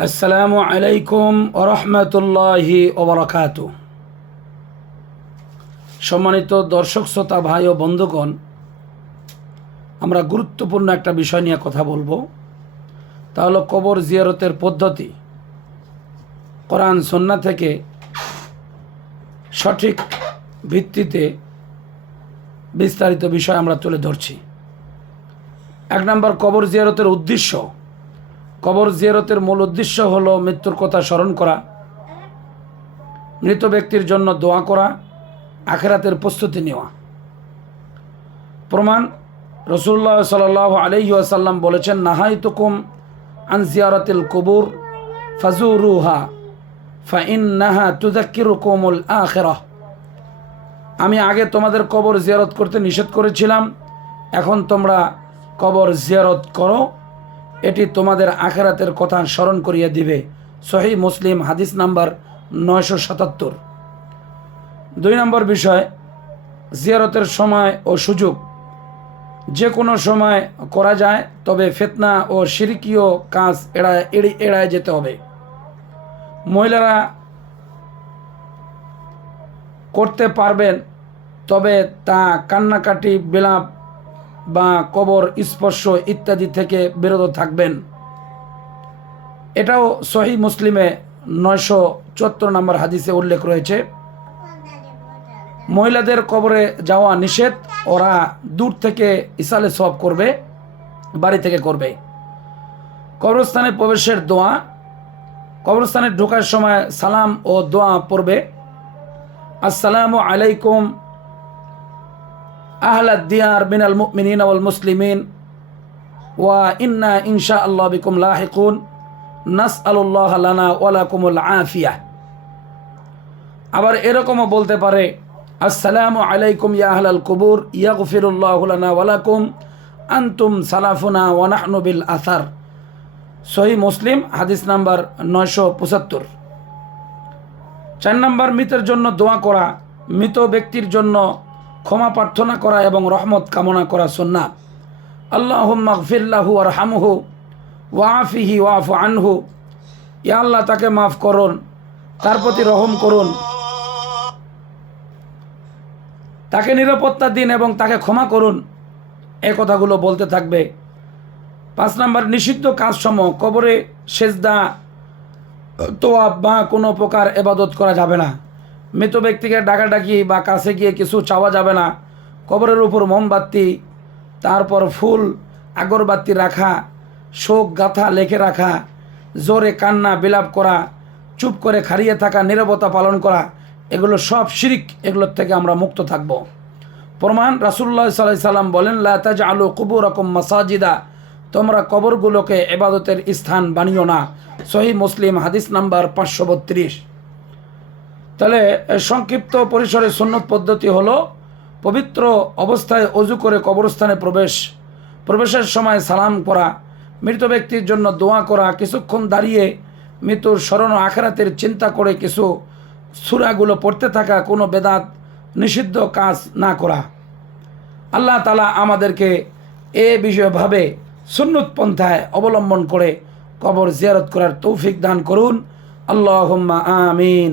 আসসালামু আলাইকুম ওরহমতুল্লাহি ওবরাকাত সম্মানিত দর্শক, শ্রোতা, ভাই ও বন্ধুগণ, আমরা গুরুত্বপূর্ণ একটা বিষয় নিয়ে কথা বলব। তা হলো কবর জিয়ারতের পদ্ধতি। কোরআন সন্না থেকে সঠিক ভিত্তিতে বিস্তারিত বিষয় আমরা তুলে ধরছি। এক নম্বর, কবর জিয়ারতের উদ্দেশ্য কবর জিয়ারতের মূল উদ্দেশ্য হল মৃত্যুর কথা স্মরণ করা, মৃত ব্যক্তির জন্য দোয়া করা, আখেরাতের প্রস্তুতি নেওয়া। প্রমাণ রসুল্লাহ সাল আলহি আসাল্লাম বলেছেন নাহাই তুকুম আন জিয়ারতিল কবুর ফাজুরুহা ফাইন নাহা তুজাক্কির কোমল আখেরা আমি আগে তোমাদের কবর জিয়ারত করতে নিষেধ করেছিলাম, এখন তোমরা কবর জিয়ারত করো। এটি তোমাদের আখেরাতের কথা স্মরণ করিয়ে দিবে। সহি মুসলিম হাদিস নাম্বার নয়শো সাতাত্তর। দুই নম্বর বিষয়, জিয়ারতের সময় ও সুযোগ। যে কোনো সময় করা যায়, তবে ফেতনা ও সিরিকীয় কাজ এড়ায়, এড়ি, এড়ায় যেতে হবে। মহিলারা করতে পারবেন, তবে তা কান্নাকাটি, বিলাপ বা কবর, স্পর্শ ইত্যাদি থেকে বিরত থাকবেন। এটাও সহি মুসলিমে নয়শো চুয়াত্তর নম্বর হাদিসে উল্লেখ রয়েছে। মহিলাদের কবরে যাওয়া নিষেধ, ওরা দূর থেকে ইসালে সব করবে, বাড়ি থেকে করবে। কবরস্থানে প্রবেশের দোয়া, কবরস্থানে ঢোকার সময় সালাম ও দোয়া পড়বে। আসসালামু আলাইকুম আহলা দিয়ার মিনাল মুমিনিন ওয়াল মুসলিমিন। ওয়া ইন্না ইনশা আল্লাহ বিকুম লাহিকুন। নাস আল্লাহ লানা ওয়ালাকুমুল আফিয়া। আবার এরকমও বলতে পারে, আসসালামু আলাইকুম ইয়া আহলাল কুবুর, ইয়াগফিরুল্লাহ লানা ওয়ালাকুম আন্তুম সালাফুনা ওয়া বিল আসার। সহি মুসলিম, হাদিস নাম্বার নয়শো পঁচাত্তর। চার নম্বর, মৃতের জন্য দোয়া করা, মৃত ব্যক্তির জন্য ক্ষমা প্রার্থনা করা এবং রহমত কামনা করা সন্না আল্লাহ মগফিল্লাহু আর হামহু ওয়াফিহি ওয়াফ আনহু। ইয়া আল্লাহ, তাকে মাফ করুন, তার প্রতি রহম করুন। তাকে নিরাপত্তা দিন এবং তাকে ক্ষমা করুন। এ কথাগুলো বলতে থাকবে। পাঁচ নম্বর, নিষিদ্ধ কাজসমূহ, কবরে সেজদা তোয়া বা কোনো প্রকার এবাদত করা যাবে না। মৃত ব্যক্তিকে ডাকাডাকি বা কাছে গিয়ে কিছু চাওয়া যাবে না। কবরের উপর মোমবাতি, তারপর ফুল, আগরবাতি রাখা, শোক গাথা লেখে রাখা, জোরে কান্না, বিলাপ করা, চুপ করে খারিয়ে থাকা, নিরবতা পালন করা, এগুলো সব শিরিক, এগুলোর থেকে আমরা মুক্ত থাকব। প্রমাণ রাসুল্লাহ সাল্লাহ সাল্লাম বলেন লাতাজ আলু কুবু রকম মাসাজিদা তোমরা কবরগুলোকে এবাদতের স্থান বানিও না। সহি মুসলিম হাদিস নাম্বার পাঁচশো বত্রিশ। তাহলে সংক্ষিপ্ত পরিসরে সুন্নত পদ্ধতি হলো, পবিত্র অবস্থায় অজু করে কবরস্থানে প্রবেশ, প্রবেশের সময় সালাম করা মৃত ব্যক্তির জন্য দোয়া করা, কিছুক্ষণ দাঁড়িয়ে মৃত্যুর স্মরণ আখেরাতের চিন্তা করে কিছু সুরাগুলো পড়তে থাকা, কোনো বেদাত নিষিদ্ধ কাজ না করা। আল্লাহ তালা আমাদেরকে এ বিষয়ভাবে সুন্নত পন্থায় অবলম্বন করে কবর জিয়ারত করার তৌফিক দান করুন। আল্লাহ আমিন।